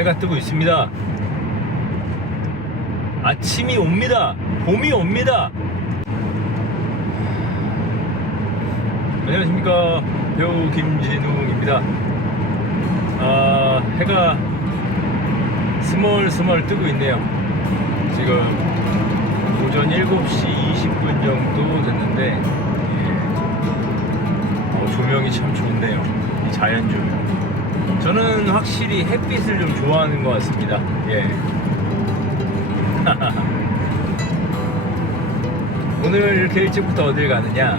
해가 뜨고 있습니다. 아침이 옵니다. 봄이 옵니다. 안녕하십니까, 배우 김진웅입니다. 해가 스멀스멀 뜨고 있네요. 지금 오전 7시 20분 정도 됐는데 조명이 참 좋네요. 이 자연 조명. 저는 확실히 햇빛을 좀 좋아하는 것 같습니다. 예. 오늘 이렇게 일찍부터 어딜 가느냐?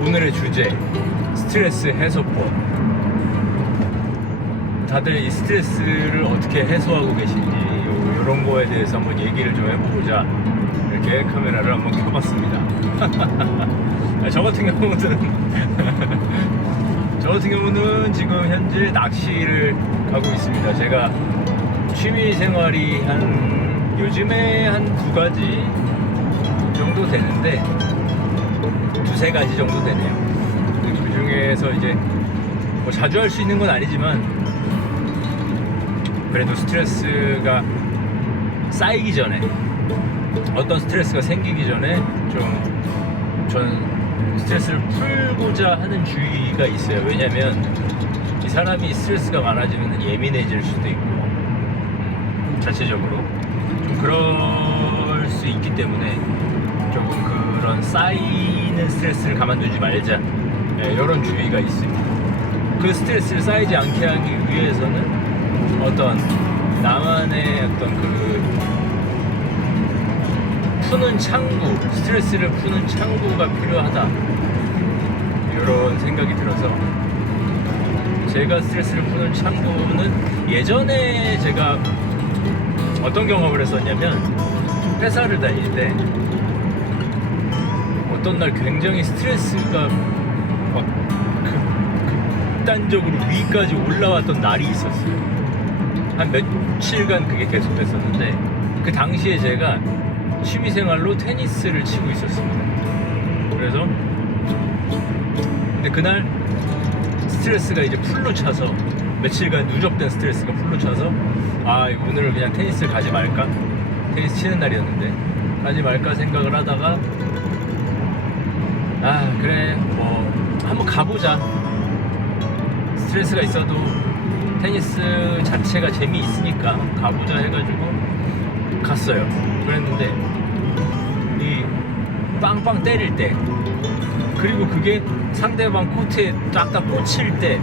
오늘의 주제, 스트레스 해소법. 다들 이 스트레스를 어떻게 해소하고 계신지 이런 거에 대해서 한번 얘기를 좀 해보고자 이렇게 카메라를 한번 켜봤습니다. 저 같은 경우는 지금 현재 낚시를 가고 있습니다. 제가 취미 생활이 요즘에 한 2가지 정도 되는데, 2-3가지 정도 되네요. 그 중에서 이제 뭐 자주 할 수 있는 건 아니지만 그래도 스트레스가 쌓이기 전에, 어떤 스트레스가 생기기 전에 전 스트레스를 풀고자 하는 주의가 있어요. 왜냐면 이 사람이 스트레스가 많아지면 예민해질 수도 있고, 자체적으로 좀 그럴 수 있기 때문에 조금 그런 쌓이는 스트레스를 가만두지 말자, 이런 주의가 있습니다. 그 스트레스를 쌓이지 않게 하기 위해서는 어떤 나만의 어떤 푸는 창구, 스트레스를 푸는 창구가 필요하다, 이런 생각이 들어서 제가 스트레스를 푸는 창구는, 예전에 제가 어떤 경험을 했었냐면, 회사를 다닐 때 어떤 날 굉장히 스트레스가 막 극단적으로 위까지 올라왔던 날이 있었어요. 한 며칠간 그게 계속됐었는데, 그 당시에 제가 취미생활로 테니스를 치고 있었습니다. 그래서 근데 그날 스트레스가 이제 풀로 차서, 며칠간 누적된 스트레스가 풀로 차서 오늘은 그냥 테니스를 가지 말까? 테니스 치는 날이었는데 가지 말까 생각을 하다가 그래 뭐 한번 가보자. 스트레스가 있어도 테니스 자체가 재미있으니까 가보자 해가지고 갔어요. 그랬는데 이 빵빵 때릴 때, 그리고 그게 상대방 코트에 딱딱 꽂힐 때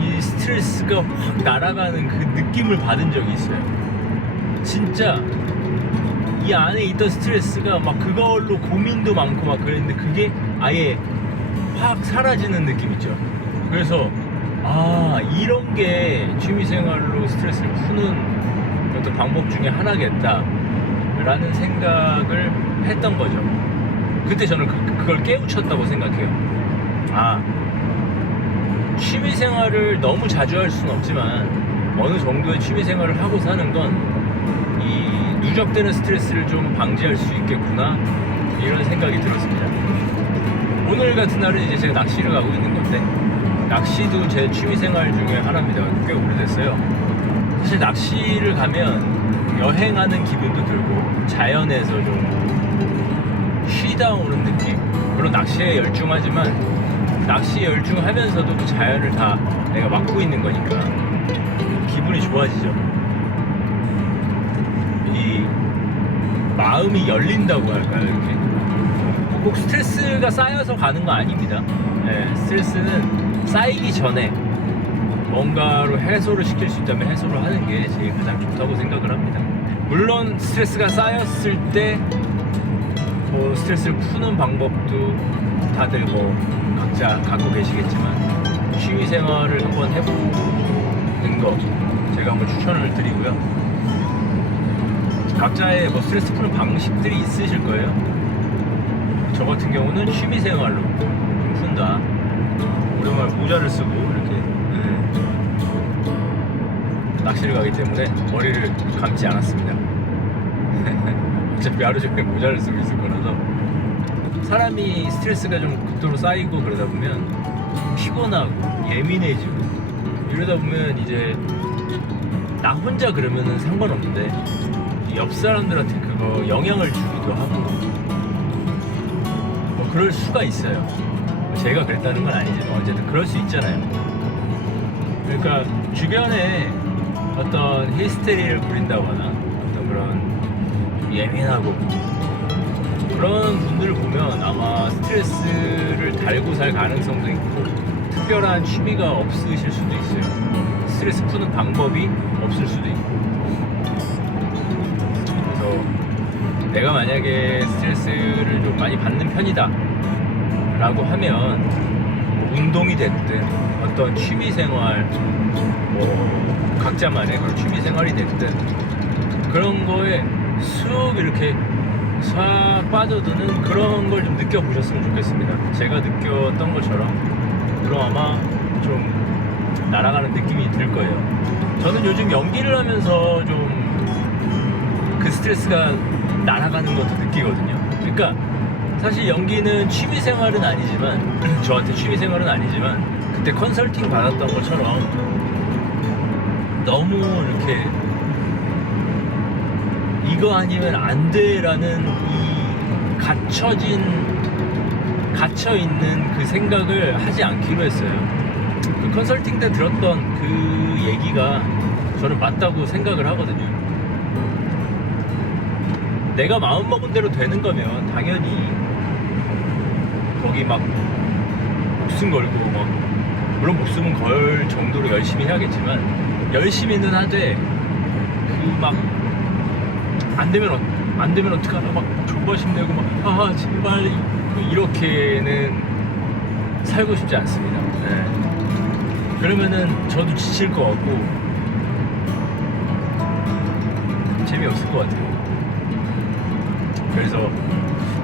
이 스트레스가 확 날아가는 그 느낌을 받은 적이 있어요. 진짜 이 안에 있던 스트레스가 막 그걸로 고민도 많고 막 그랬는데, 그게 아예 확 사라지는 느낌 있죠. 그래서 이런 게 취미생활로 스트레스를 푸는 어떤 방법 중에 하나겠다 라는 생각을 했던 거죠. 그때 저는 그걸 깨우쳤다고 생각해요. 취미생활을 너무 자주 할 수는 없지만 어느 정도의 취미생활을 하고 사는 건 이 누적되는 스트레스를 좀 방지할 수 있겠구나, 이런 생각이 들었습니다. 오늘 같은 날은 이제 제가 낚시를 가고 있는 건데, 낚시도 제 취미생활 중에 하나입니다. 꽤 오래됐어요. 사실 낚시를 가면 여행하는 기분도 들고 자연에서 좀 쉬다 오는 느낌, 물론 낚시에 열중하지만 낚시에 열중하면서도 그 자연을 다 내가 맡고 있는 거니까 기분이 좋아지죠. 이 마음이 열린다고 할까요? 이렇게 꼭 스트레스가 쌓여서 가는 거 아닙니다. 스트레스는 쌓이기 전에 뭔가로 해소를 시킬 수 있다면 해소를 하는 게 제일 가장 좋다고 생각을 합니다. 물론 스트레스가 쌓였을 때 스트레스를 푸는 방법도 다들 각자 갖고 계시겠지만, 취미생활을 한번 해보는 거 제가 한번 추천을 드리고요. 각자의 스트레스 푸는 방식들이 있으실 거예요. 저 같은 경우는 취미생활로 좀 푼다. 오랜만에 모자를 쓰고 이렇게 낚시를 가기 때문에 머리를 감지 않았습니다. 어차피 하루 종일 모자를 쓰고 있을 거라서, 사람이 스트레스가 좀 극도로 쌓이고 그러다 보면 피곤하고 예민해지고 이러다 보면 이제 나 혼자 그러면은 상관없는데 옆 사람들한테 그거 영향을 주기도 하고 뭐 그럴 수가 있어요. 제가 그랬다는 건 아니지만 어쨌든 그럴 수 있잖아요. 그러니까 주변에 어떤 히스테리를 부린다거나 어떤 그런 예민하고 그런 분들을 보면 아마 스트레스를 달고 살 가능성도 있고 특별한 취미가 없으실 수도 있어요. 스트레스 푸는 방법이 없을 수도 있고. 그래서 내가 만약에 스트레스를 좀 많이 받는 편이다 라고 하면 뭐 운동이 됐든 어떤 취미생활 뭐 각자만의 그런 취미생활이 됐든 그런 거에 쑥 이렇게 싹 빠져드는 그런 걸 좀 느껴보셨으면 좋겠습니다. 제가 느꼈던 것처럼 그럼 아마 좀 날아가는 느낌이 들 거예요. 저는 요즘 연기를 하면서 좀 그 스트레스가 날아가는 것도 느끼거든요. 그러니까 사실 연기는 취미생활은 아니지만 저한테 취미생활은 아니지만 그때 컨설팅 받았던 것처럼 너무 이렇게 이거 아니면 안 돼라는 이 갇혀있는 그 생각을 하지 않기로 했어요. 그 컨설팅 때 들었던 그 얘기가 저는 맞다고 생각을 하거든요. 내가 마음먹은 대로 되는 거면 당연히 거기 막 목숨 걸고 막 물론 목숨은 걸 정도로 열심히 해야겠지만 열심히는 하되 그 막 안 되면 어떡하나 막 조바심 내고 막 제발 이렇게는 살고 싶지 않습니다. 네. 그러면은 저도 지칠 것 같고 재미없을 것 같아요. 그래서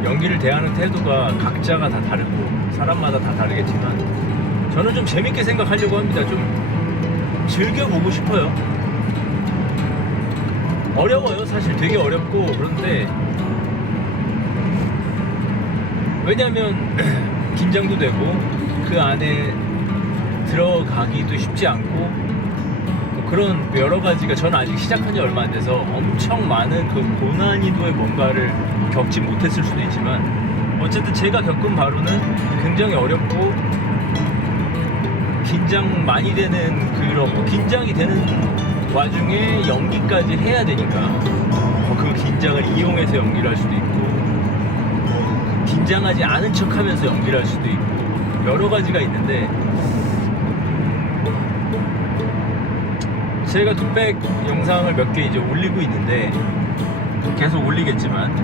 연기를 대하는 태도가 각자가 다 다르고 사람마다 다 다르겠지만 저는 좀 재밌게 생각하려고 합니다. 좀 즐겨보고 싶어요. 어려워요. 사실 되게 어렵고 그런데 왜냐면 긴장도 되고 그 안에 들어가기도 쉽지 않고 그런 여러 가지가 저는 아직 시작한 지 얼마 안 돼서 엄청 많은 그 고난이도의 뭔가를 겪지 못했을 수도 있지만 어쨌든 제가 겪은 바로는 굉장히 어렵고 긴장 많이 되는 그런 긴장이 되는 와중에 연기까지 해야 되니까 그 긴장을 이용해서 연기를 할 수도 있고 긴장하지 않은 척 하면서 연기를 할 수도 있고 여러 가지가 있는데 제가 뚝백 영상을 몇 개 이제 올리고 있는데 계속 올리겠지만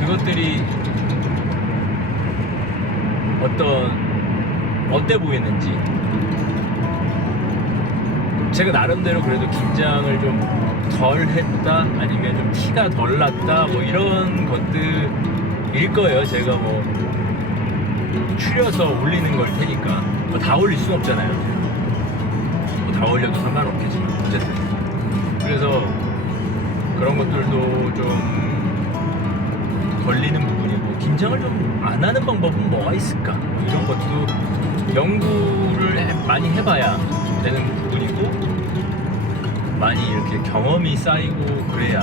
그것들이 어때 보이는지 제가 나름대로 그래도 긴장을 좀 덜 했다 아니면 좀 티가 덜 났다 뭐 이런 것들일 거예요. 제가 뭐 추려서 올리는 걸 테니까 뭐 다 올릴 수는 없잖아요. 뭐 다 올려도 상관없겠지만 어쨌든 그래서 그런 것들도 좀 걸리는 부분이고 긴장을 좀 안 하는 방법은 뭐가 있을까 뭐 이런 것도 연구를 많이 해봐야 되는 부분이고 많이 이렇게 경험이 쌓이고 그래야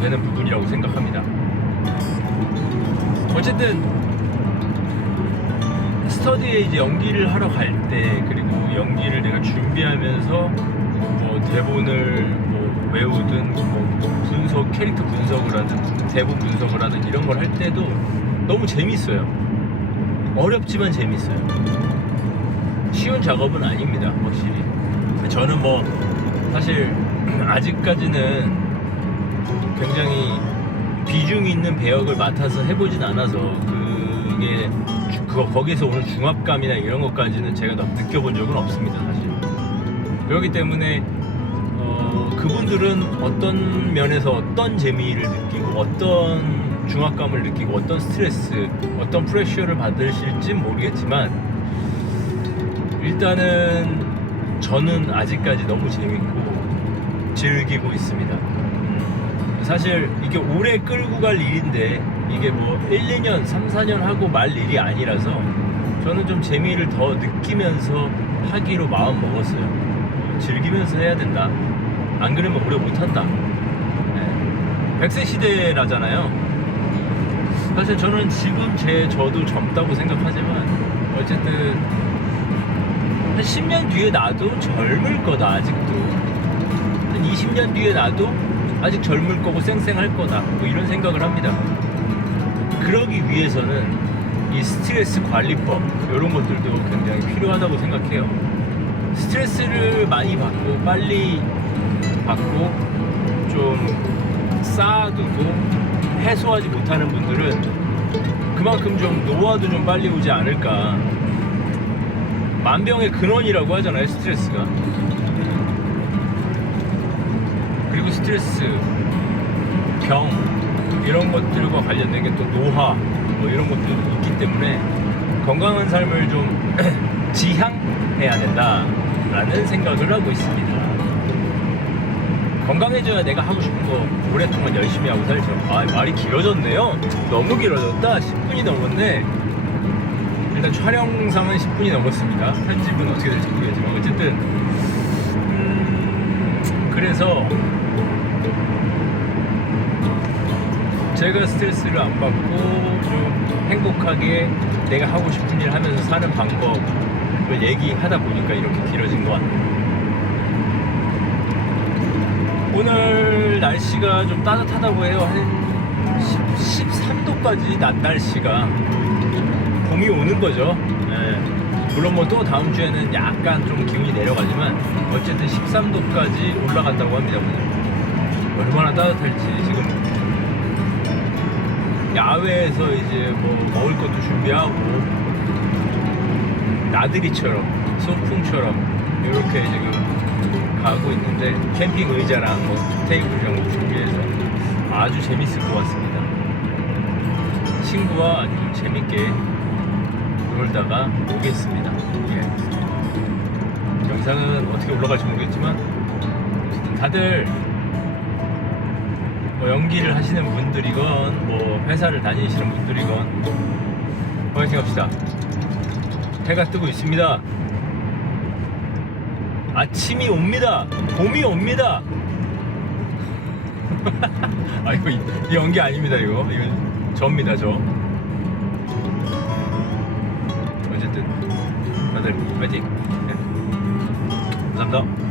되는 부분이라고 생각합니다. 어쨌든 스터디에 이제 연기를 하러 갈 때 그리고 연기를 내가 준비하면서 뭐 대본을 뭐 외우든 뭐 캐릭터 분석을 하든 대본 분석을 하든 이런 걸 할 때도 너무 재밌어요. 어렵지만 재밌어요. 쉬운 작업은 아닙니다, 확실히. 저는 뭐 사실 아직까지는 굉장히 비중 있는 배역을 맡아서 해보진 않아서 거기에서 오는 중압감이나 이런 것까지는 제가 느껴본 적은 없습니다, 사실. 그렇기 때문에 그분들은 어떤 면에서 어떤 재미를 느끼고 어떤 중압감을 느끼고 어떤 스트레스, 어떤 프레셔를 받으실지 모르겠지만 일단은 저는 아직까지 너무 재밌고 즐기고 있습니다. 사실 이게 오래 끌고 갈 일인데 이게 뭐 1, 2년, 3, 4년 하고 말 일이 아니라서 저는 좀 재미를 더 느끼면서 하기로 마음 먹었어요. 즐기면서 해야 된다. 안 그러면 오래 못한다. 100세 시대라잖아요. 사실 저는 지금 저도 젊다고 생각하지만 어쨌든 한 10년 뒤에 나도 젊을 거다. 아직도 한 20년 뒤에 나도 아직 젊을 거고 쌩쌩할 거다. 뭐 이런 생각을 합니다. 그러기 위해서는 이 스트레스 관리법 이런 것들도 굉장히 필요하다고 생각해요. 스트레스를 많이 받고 빨리 받고 좀 쌓아두고 해소하지 못하는 분들은 그만큼 좀 노화도 좀 빨리 오지 않을까. 만병의 근원이라고 하잖아요, 스트레스가. 그리고 스트레스, 병 이런 것들과 관련된 게 또 노화 뭐 이런 것들도 있기 때문에 건강한 삶을 좀 지향해야 된다라는 생각을 하고 있습니다. 건강해져야 내가 하고 싶은 거 오랫동안 열심히 하고 살죠. 아, 말이 길어졌네요. 너무 길어졌다. 10분이 넘었네. 일단 촬영상은 10분이 넘었습니다. 편집은 어떻게 될지 모르겠지만 어쨌든 그래서 제가 스트레스를 안 받고 좀 행복하게 내가 하고 싶은 일 하면서 사는 방법을 얘기하다 보니까 이렇게 길어진 것 같아요. 오늘 날씨가 좀 따뜻하다고 해요. 한 13도까지 낮 날씨가 봄이 오는 거죠. 물론 뭐 또 다음 주에는 약간 좀 기온이 내려가지만 어쨌든 13도까지 올라간다고 합니다. 오늘 얼마나 따뜻할지. 지금 야외에서 이제 뭐 먹을 것도 준비하고 나들이처럼 소풍처럼 이렇게 지금 가고 있는데 캠핑 의자랑 뭐 테이블 정도 준비해서 아주 재밌을 것 같습니다. 친구와 아주 재밌게 놀다가 오겠습니다. 예. 영상은 어떻게 올라갈지 모르겠지만 어쨌든 다들 뭐 연기를 하시는 분들이건 뭐 회사를 다니시는 분들이건 화이팅 합시다. 해가 뜨고 있습니다. 아침이 옵니다. 봄이 옵니다. 아, 이 연기 아닙니다. 이거 저입니다. 저. 어쨌든 다들 화이팅. 네. 감사합니다.